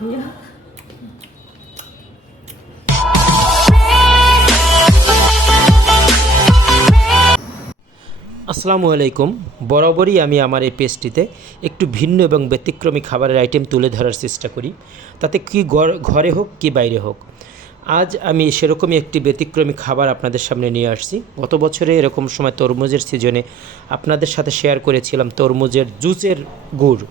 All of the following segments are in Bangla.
আসসালামু আলাইকুম। বরাবরই আমি আমার এই পেজটিতে একটু ভিন্ন এবং ব্যতিক্রমী খাবারের আইটেম তুলে ধরার চেষ্টা করি, তাতে কি ঘরে হোক কি বাইরে হোক। আজ আমি সেরকমই একটি ব্যতিক্রমী খাবার আপনাদের সামনে নিয়ে আসছি। গত বছরে এরকম সময় তরমুজের সিজনে আপনাদের সাথে শেয়ার করেছিলাম তরমুজের জুসের গুড়,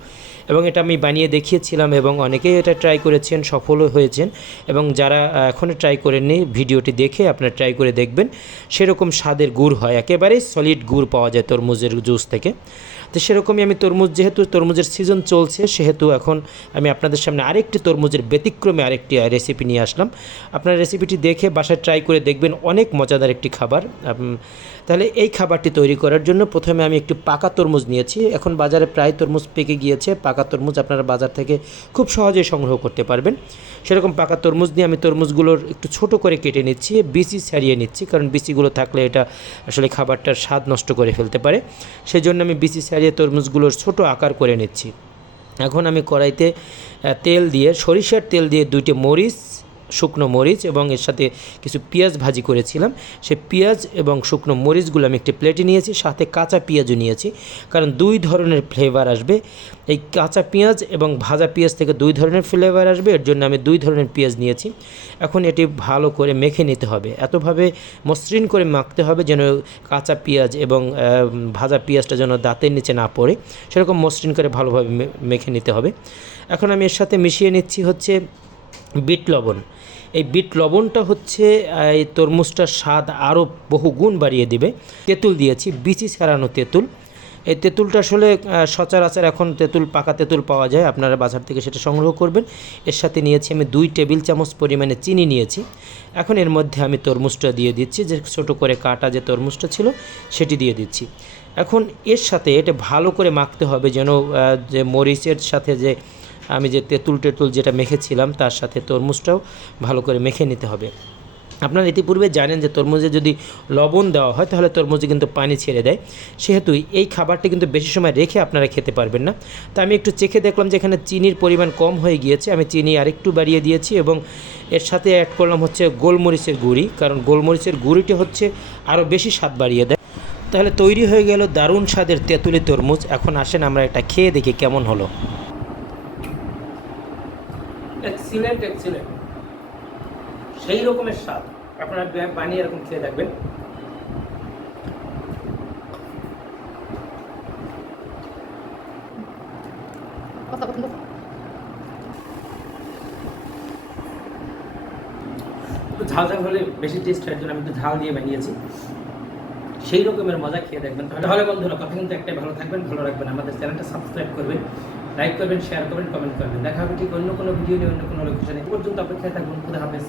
এবং এটা আমি বানিয়ে দেখিয়েছিলাম এবং অনেকেই এটা ট্রাই করেছেন, সফলও হয়েছেন। এবং যারা এখনও ট্রাই করেননি, ভিডিওটি দেখে আপনারা ট্রাই করে দেখবেন। সেরকম স্বাদের গুড় হয়, একেবারেই সলিড গুড় পাওয়া যায় তরমুজের জুস থেকে। তো সেরকমই আমি যেহেতু তরমুজের সিজন চলছে, সেহেতু এখন আমি আপনাদের সামনে আরেকটি তরমুজের ব্যতিক্রমে আরেকটি রেসিপি নিয়ে আসলাম। আপনারা রেসিপিটি দেখে বাসায় ট্রাই করে দেখবেন, অনেক মজাদার একটি খাবার। তাহলে এই খাবারটি তৈরি করার জন্য প্রথমে আমি একটু পাকা তরমুজ নিয়েছি। এখন বাজারে প্রায় তরমুজ পেকে গিয়েছে, পাকা তরমুজ আপনারা বাজার থেকে খুব সহজেই সংগ্রহ করতে পারবেন। সেরকম পাকা তরমুজ নিয়ে আমি তরমুজগুলোর একটু ছোট করে কেটে নিচ্ছি, বিচি ছাড়িয়ে নিচ্ছি, কারণ বিচিগুলো থাকলে এটা আসলে খাবারটার স্বাদ নষ্ট করে ফেলতে পারে। সেই জন্য আমি বিচি ছাড়িয়ে তরমুজগুলোর ছোট আকার করে নিচ্ছি। এখন আমি কড়াইতে তেল দিয়ে, সরিষার তেল দিয়ে 2টি মরিচ, শুকনো মরিচ এবং এর সাথে কিছু পেঁয়াজ ভাজি করেছিলাম, সেই পেঁয়াজ এবং শুকনো মরিচগুলো আমি একটি প্লেটে নিয়েছি, সাথে কাঁচা পেঁয়াজও নিয়েছি, কারণ 2 ধরনের ফ্লেভার আসবে। এই কাঁচা পেঁয়াজ এবং ভাজা পেঁয়াজ থেকে 2 ধরনের ফ্লেভার আসবে, এর জন্য আমি 2 ধরনের পেঁয়াজ নিয়েছি। এখন এটি ভালো করে মেখে নিতে হবে, এতভাবে মসৃণ করে মাখতে হবে যেন কাঁচা পেঁয়াজ এবং ভাজা পেঁয়াজটা যেন দাঁতের নিচে না পড়ে, সেরকম মসৃণ করে ভালোভাবে মেখে নিতে হবে। এখন আমি এর সাথে মিশিয়ে নিচ্ছি হচ্ছে বিট লবণ। এই বিট লবণটা হচ্ছে এই তরমুজটার স্বাদ আরও বহুগুণ বাড়িয়ে দেবে। তেঁতুল দিয়েছি, বিচি ছাড়ানো তেঁতুল। এই তেঁতুলটা আসলে সচরাচর এখন পাকা তেঁতুল পাওয়া যায়, আপনারা বাজার থেকে সেটা সংগ্রহ করবেন। এর সাথে নিয়েছি আমি 2 টেবিল চামচ পরিমাণে চিনি নিয়েছি। এখন এর মধ্যে আমি তরমুজটা দিয়ে দিচ্ছি, যে ছোটো করে কাটা যে তরমুজটা ছিল সেটি দিয়ে দিচ্ছি। এখন এর সাথে এটা ভালো করে মাখতে হবে, যেন যে মরিচের সাথে যে আমি যে তেঁতুল যেটা মেখেছিলাম তার সাথে তরমুজটাও ভালো করে মেখে নিতে হবে। আপনারা ইতিপূর্বে জানেন যে তরমুজে যদি লবণ দেওয়া হয় তাহলে তরমুজে কিন্তু পানি ছেড়ে দেয়, সেহেতু এই খাবারটি কিন্তু বেশি সময় রেখে আপনারা খেতে পারবেন না। তো আমি একটু চেখে দেখলাম যে এখানে চিনির পরিমাণ কম হয়ে গিয়েছে, আমি চিনি আরেকটু বাড়িয়ে দিয়েছি এবং এর সাথে অ্যাড করলাম হচ্ছে গোলমরিচের গুঁড়ি, কারণ গোলমরিচের গুঁড়িটি হচ্ছে আরও বেশি স্বাদ বাড়িয়ে দেয়। তাহলে তৈরি হয়ে গেল দারুণ স্বাদের তেঁতুলি তরমুজ। এখন আসেন আমরা এটা খেয়ে দেখি কেমন হলো। এক্সিলেন্ট, সেই রকমের স্বাদ। আপনারা বানিয়ে এরকম খেয়ে দেখবেন। ঝাল হলে বেশি টেস্ট হয়, জন্য আমি একটু ঝাল দিয়ে বানিয়েছি। সেই রকমের মজা, খেয়ে দেখবেন। তাহলে বন্ধুরা, কথা কিন্তু একটাই, ভালো থাকবেন, ভালো রাখবেন, আমাদের চ্যানেলটা সাবস্ক্রাইব করবেন, লাইক করবেন, শেয়ার করবেন, কমেন্ট করবেন। দেখা হবে ঠিক অন্য কোনো ভিডিও নিয়ে, অন্য কোনো লোকেশনে। পর্যন্ত অপেক্ষায় থাকবেন। খুদা হাফেজ।